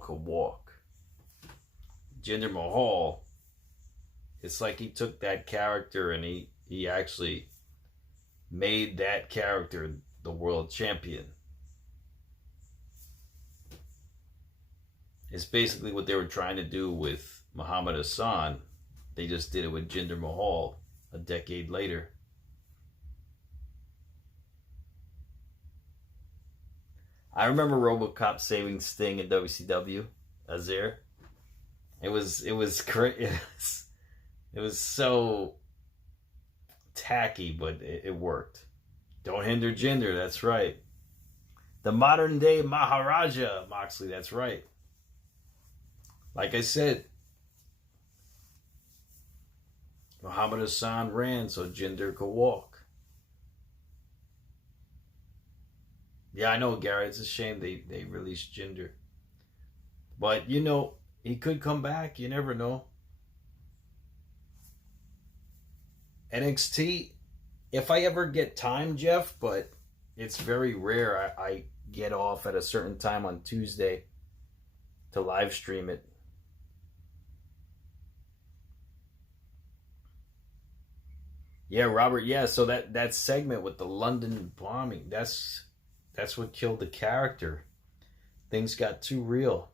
could walk. Jinder Mahal, it's like he took that character and he actually made that character the world champion. It's basically what they were trying to do with Muhammad Hassan. They just did it with Jinder Mahal a decade later. I remember RoboCop saving Sting in WCW. Azir. It was great. It was so tacky, but it worked. Don't hinder Jinder. That's right. The modern day Maharaja Moxley. That's right. Like I said, Muhammad Hassan ran so Jinder could walk. Yeah, I know, Gary. It's a shame they released Jinder. But, you know, he could come back. You never know. NXT, if I ever get time, Jeff, but it's very rare. I get off at a certain time on Tuesday to live stream it. Yeah, Robert, yeah, so that segment with the London bombing, that's what killed the character. Things got too real.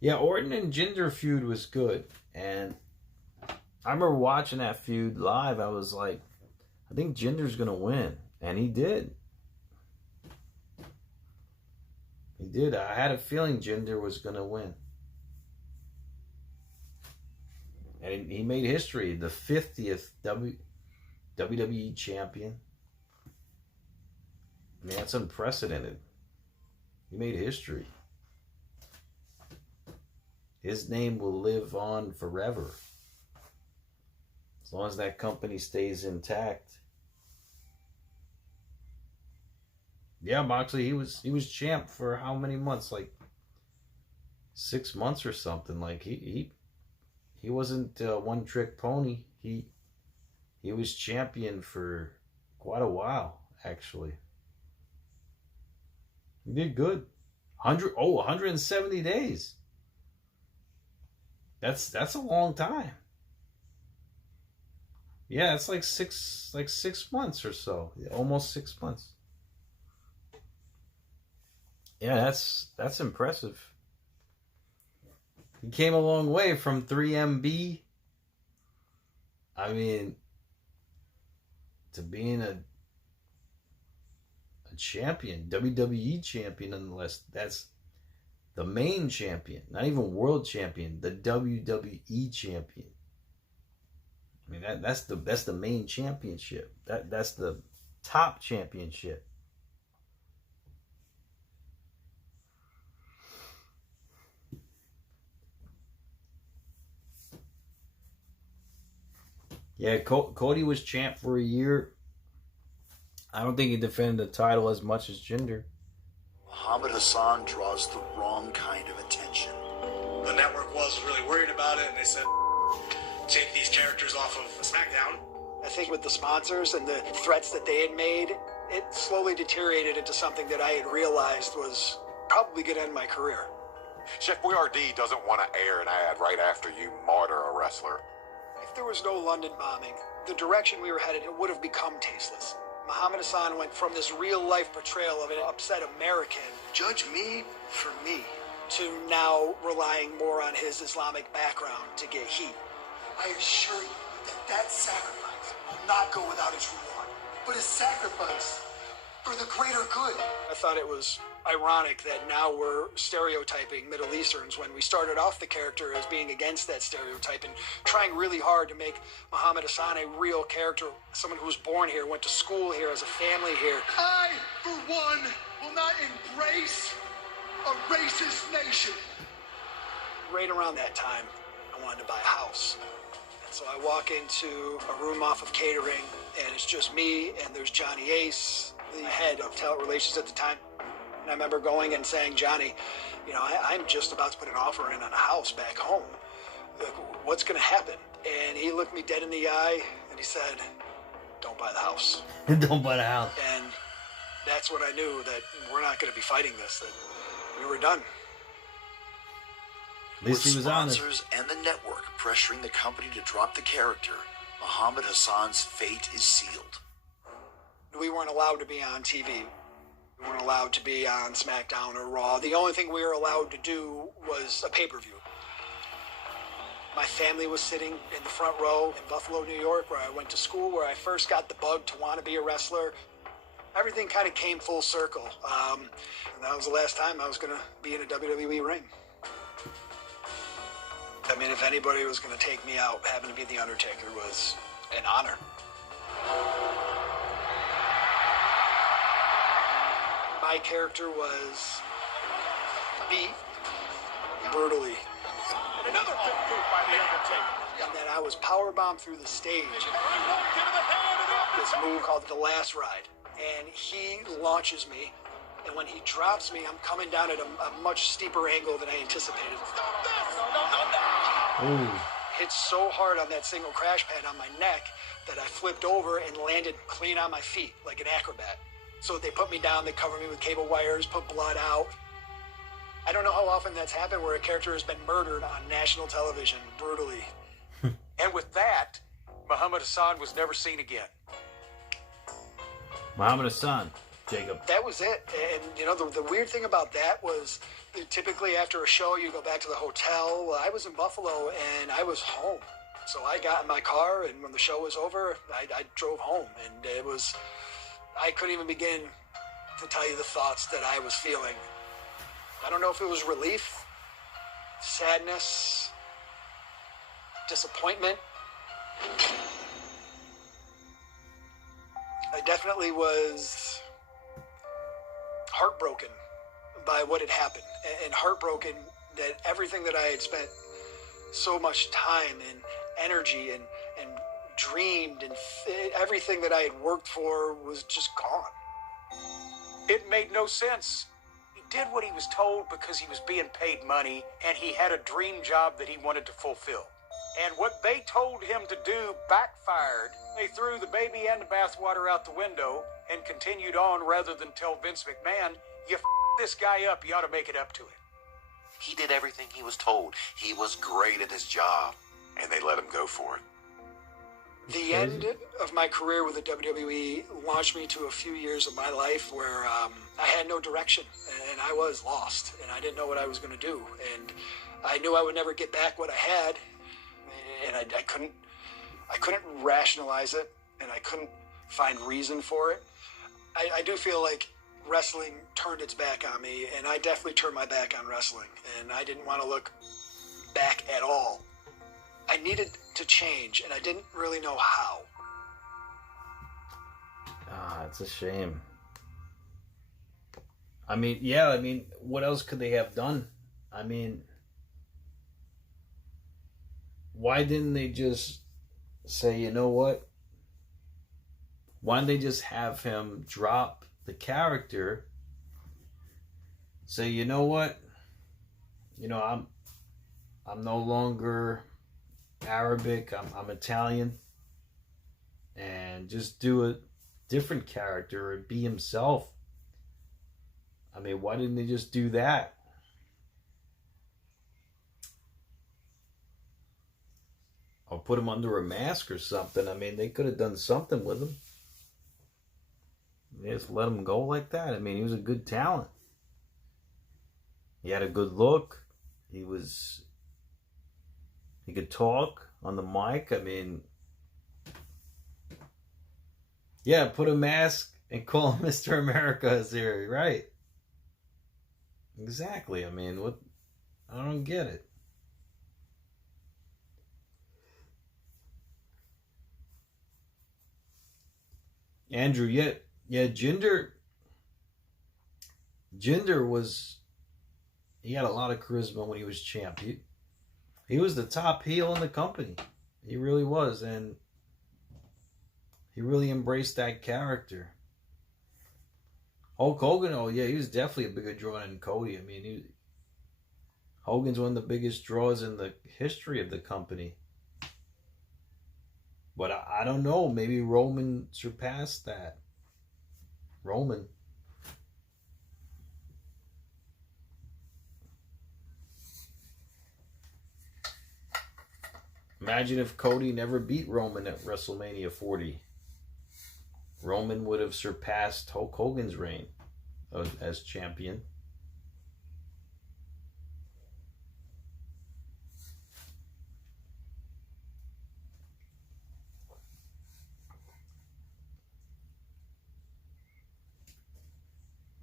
Yeah, Orton and Jinder feud was good. And I remember watching that feud live. I was like, I think Jinder's going to win. And he did. He did. I had a feeling Jinder was going to win. And he made history. The 50th WWE champion. I mean, that's unprecedented. He made history. His name will live on forever. As long as that company stays intact. Yeah, Moxley, he was champ for how many months? Like 6 months or something. Like he wasn't a one-trick pony. He was champion for quite a while, actually. He did good. 170 days. That's a long time. Yeah, it's like 6 months or so. Almost 6 months. Yeah, that's impressive. He came a long way from 3MB. I mean, to being a champion, WWE champion nonetheless. That's the main champion, not even world champion, the WWE champion. I mean, that's the main championship. That's the top championship. Yeah, Cody was champ for a year. I don't think he defended the title as much as Jinder. Muhammad Hassan draws the wrong kind of attention. The network was really worried about it, and they said, take these characters off of SmackDown. I think with the sponsors and the threats that they had made, it slowly deteriorated into something that I had realized was probably going to end my career. Chef Boyardee doesn't want to air an ad right after you martyr a wrestler. If there was no London bombing, the direction we were headed, it would have become tasteless. Muhammad Hassan went from this real-life portrayal of an upset American, judge me for me, to now relying more on his Islamic background to get heat. I assure you that sacrifice will not go without its reward, but a sacrifice for the greater good. I thought it was ironic that now we're stereotyping Middle Easterns when we started off the character as being against that stereotype and trying really hard to make Muhammad Hassan a real character, someone who was born here, went to school here, has a family here. I, for one, will not embrace a racist nation. Right around that time, I wanted to buy a house. And so I walk into a room off of catering, and it's just me, and there's Johnny Ace, the head of talent relations at the time. And I remember going and saying, Johnny, you know, I'm just about to put an offer in on a house back home. What's going to happen? And he looked me dead in the eye, and he said, don't buy the house. Don't buy the house. And that's when I knew that we're not going to be fighting this, that we were done. At least he was honest. With sponsors and the network pressuring the company to drop the character, Muhammad Hassan's fate is sealed. We weren't allowed to be on TV. We weren't allowed to be on SmackDown or Raw. The only thing we were allowed to do was a pay-per-view. My family was sitting in the front row in Buffalo, New York, where I went to school, where I first got the bug to want to be a wrestler. Everything kind of came full circle. And that was the last time I was going to be in a WWE ring. I mean, if anybody was going to take me out, having to be The Undertaker was an honor. My character was beat brutally. Another big move by The Undertaker. And then I was powerbombed through the stage. This move called the Last Ride. And he launches me. And when he drops me, I'm coming down at a much steeper angle than I anticipated. Ooh. Hit so hard on that single crash pad on my neck that I flipped over and landed clean on my feet like an acrobat. So they put me down, they covered me with cable wires, put blood out. I don't know how often that's happened where a character has been murdered on national television brutally. And with that, Muhammad Hassan was never seen again. Muhammad Hassan, Jacob. That was it. And, you know, the weird thing about that was typically after a show, you go back to the hotel. Well, I was in Buffalo, and I was home. So I got in my car, and when the show was over, I drove home. And it was... I couldn't even begin to tell you the thoughts that I was feeling. I don't know if it was relief, sadness, disappointment. I definitely was heartbroken by what had happened, and heartbroken that everything that I had spent so much time and energy and dreamed and everything that I had worked for was just gone. It made no sense. He did what he was told because he was being paid money and he had a dream job that he wanted to fulfill. And what they told him to do backfired. They threw the baby and the bathwater out the window and continued on rather than tell Vince McMahon, you f*** this guy up, you ought to make it up to him. He did everything he was told. He was great at his job, and they let him go for it. The end of my career with the WWE launched me to a few years of my life where I had no direction and I was lost and I didn't know what I was going to do. And I knew I would never get back what I had, and I couldn't rationalize it, and I couldn't find reason for it. I do feel like wrestling turned its back on me, and I definitely turned my back on wrestling, and I didn't want to look back at all. I needed to change, and I didn't really know how. It's a shame. I mean, what else could they have done? I mean, why didn't they just say, you know what? Why didn't they just have him drop the character? Say, you know what? You know, I'm no longer Arabic, I'm Italian, and just do a different character and be himself. I mean, why didn't they just do that? Or put him under a mask or something. I mean, they could have done something with him. They just let him go like that. I mean, he was a good talent. He had a good look. He could talk on the mic. I mean, yeah, put a mask and call him Mr. America is here, right? Exactly. I mean, what? I don't get it. Andrew, yeah, Jinder was he had a lot of charisma when he was champ. He was the top heel in the company. He really was, and he really embraced that character. Hulk Hogan, oh yeah, he was definitely a bigger draw than Cody. I mean, Hogan's one of the biggest draws in the history of the company. But I don't know, maybe Roman surpassed that. Roman. Imagine if Cody never beat Roman at WrestleMania 40. Roman would have surpassed Hulk Hogan's reign as champion.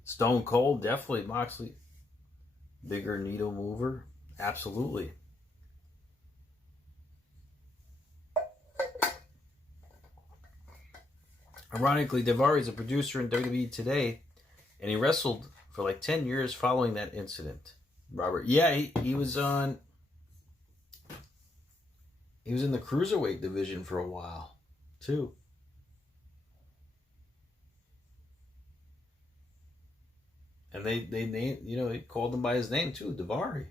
Stone Cold, definitely. Moxley, bigger needle mover. Absolutely. Ironically, Daivari is a producer in WWE today, and he wrestled for like 10 years following that incident. Robert, yeah, he was on. He was in the cruiserweight division for a while, too. And they named, they called him by his name too, Daivari.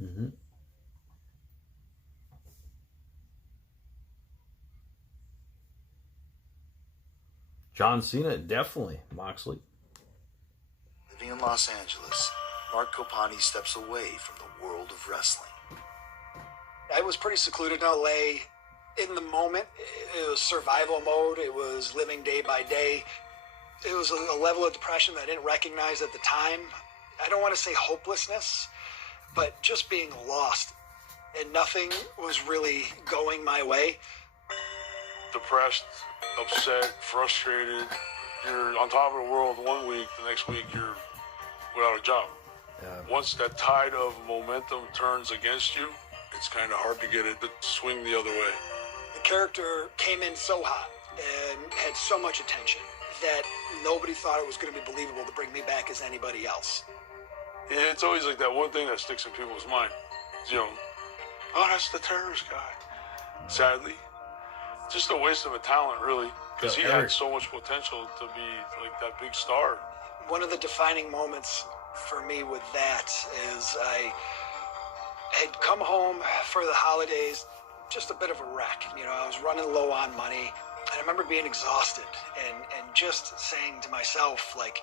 Mm-hmm. John Cena, definitely. Moxley. Living in Los Angeles, Mark Copani steps away from the world of wrestling. I was pretty secluded in LA. In the moment, it was survival mode. It was living day by day. It was a level of depression that I didn't recognize at the time. I don't want to say hopelessness, but just being lost. And nothing was really going my way. Depressed, upset, frustrated. You're on top of the world 1 week, the next week you're without a job. Once that tide of momentum turns against you, it's kind of hard to get it to swing the other way. The character came in so hot and had so much attention that nobody thought it was going to be believable to bring me back as anybody else. It's always like that one thing that sticks in people's mind. Oh, that's the terrorist guy. Sadly, just a waste of a talent, really, because he had so much potential to be like that big star. One of the defining moments for me with that is I had come home for the holidays, just a bit of a wreck. I was running low on money. And I remember being exhausted and just saying to myself, like,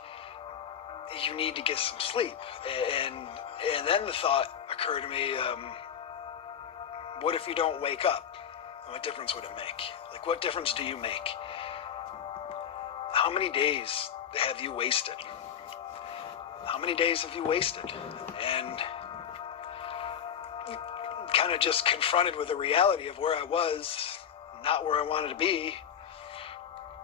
you need to get some sleep. And then the thought occurred to me, what if you don't wake up? What difference would it make? Like, what difference do you make? How many days have you wasted? How many days have you wasted? And kind of just confronted with the reality of where I was, not where I wanted to be.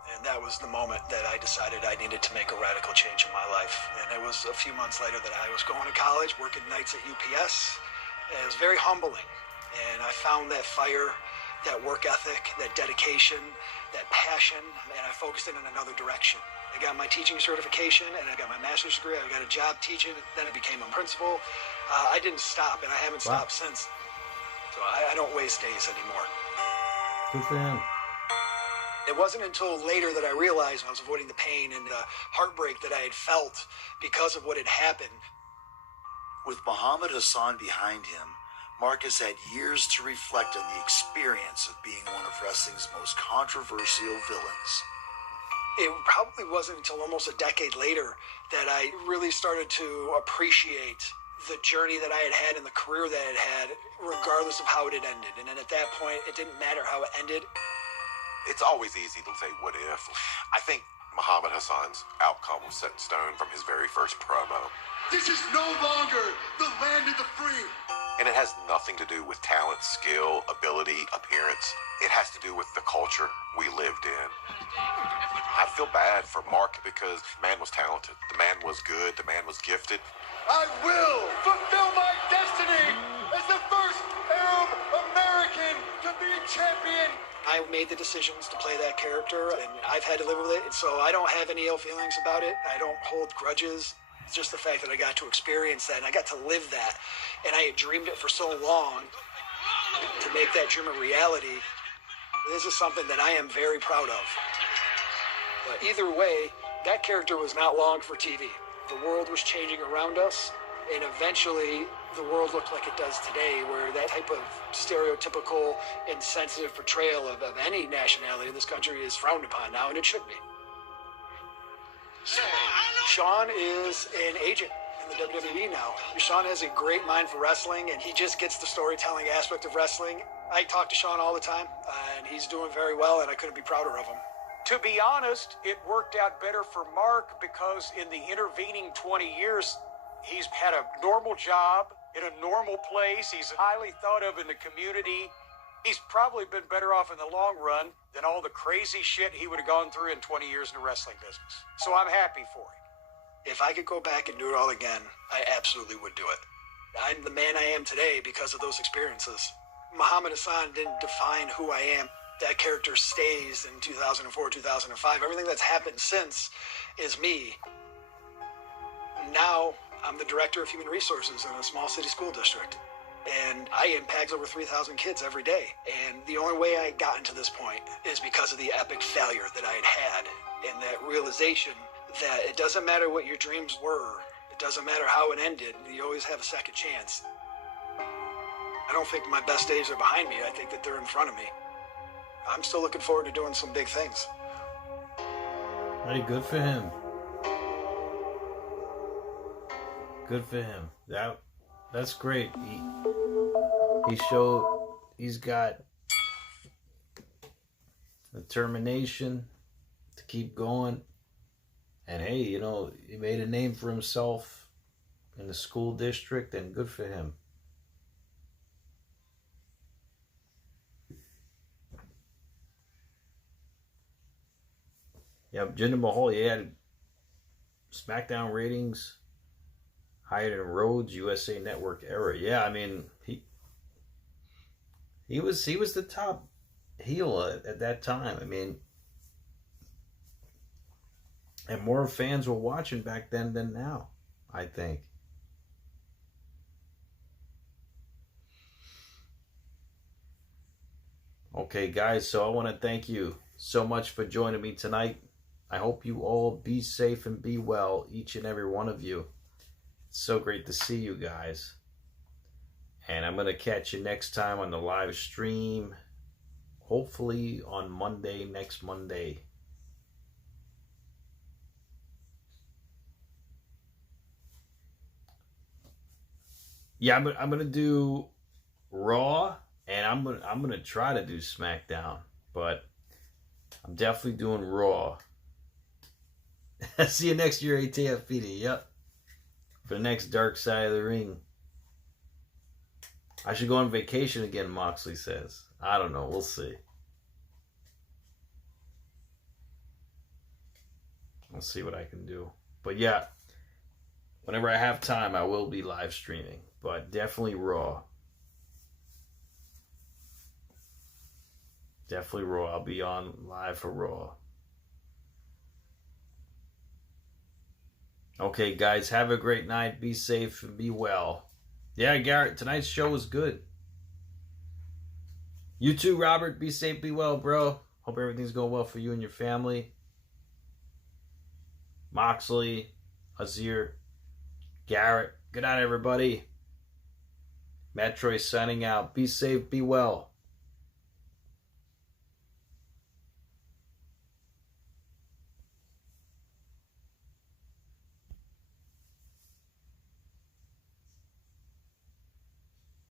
And that was the moment that I decided I needed to make a radical change in my life. And it was a few months later that I was going to college, working nights at UPS. And it was very humbling. And I found that fire, that work ethic, that dedication, that passion, and I focused it in another direction. I got my teaching certification, and I got my master's degree. I got a job teaching, then I became a principal. I didn't stop, and I haven't stopped since. So I don't waste days anymore. Good for him. It wasn't until later that I realized when I was avoiding the pain and the heartbreak that I had felt because of what had happened. With Muhammad Hassan behind him, Mark has had years to reflect on the experience of being one of wrestling's most controversial villains. It probably wasn't until almost a decade later that I really started to appreciate the journey that I had had and the career that I had had, regardless of how it had ended. And then at that point, it didn't matter how it ended. It's always easy to say, what if? I think Muhammad Hassan's outcome was set in stone from his very first promo. This is no longer the land of the free. And it has nothing to do with talent, skill, ability, appearance. It has to do with the culture we lived in. I feel bad for Mark because the man was talented. The man was good. The man was gifted. I will fulfill my destiny as the first Arab American to be champion. I made the decisions to play that character, and I've had to live with it, so I don't have any ill feelings about it. I don't hold grudges. It's just the fact that I got to experience that, and I got to live that, and I had dreamed it for so long. To make that dream a reality, this is something that I am very proud of. But either way, that character was not long for TV. The world was changing around us, and eventually the world looked like it does today, where that type of stereotypical, insensitive portrayal of any nationality in this country is frowned upon now, and it should be. Sean is an agent in the WWE now. Sean has a great mind for wrestling, and he just gets the storytelling aspect of wrestling. I talk to Sean all the time, and he's doing very well, and I couldn't be prouder of him. To be honest, it worked out better for Mark because in the intervening 20 years, he's had a normal job in a normal place. He's highly thought of in the community. He's probably been better off in the long run than all the crazy shit he would have gone through in 20 years in the wrestling business. So I'm happy for him. If I could go back and do it all again, I absolutely would do it. I'm the man I am today because of those experiences. Muhammad Hassan didn't define who I am. That character stays in 2004, 2005. Everything that's happened since is me. Now, I'm the director of human resources in a small city school district. And I impact over 3,000 kids every day. And the only way I got to this point is because of the epic failure that I had and that realization that it doesn't matter what your dreams were. It doesn't matter how it ended. You always have a second chance. I don't think my best days are behind me. I think that they're in front of me. I'm still looking forward to doing some big things. Hey, good for him. Good for him. That's great. He's got determination to keep going. And hey, you know, he made a name for himself in the school district, and good for him. Yeah, Jinder Mahal, he had SmackDown ratings higher than Rhodes USA Network era. Yeah, I mean, he was the top heel at that time. I mean, and more fans were watching back then than now, I think. Okay, guys, so I want to thank you so much for joining me tonight. I hope you all be safe and be well, each and every one of you. It's so great to see you guys. And I'm going to catch you next time on the live stream, hopefully on Monday, next Monday. Yeah, I'm gonna do Raw, and I'm gonna try to do SmackDown, but I'm definitely doing Raw. See you next year, ATFPD. Yep, for the next Dark Side of the Ring. I should go on vacation again, Moxley says. I don't know. We'll see. I'll see what I can do. But yeah, whenever I have time, I will be live streaming. But definitely Raw. Definitely Raw. I'll be on live for Raw. Okay, guys, have a great night. Be safe and be well. Yeah, Garrett, tonight's show was good. You too, Robert. Be safe, be well, bro. Hope everything's going well for you and your family. Moxley, Azir, Garrett. Good night, everybody. Matt Troy signing out. Be safe, be well.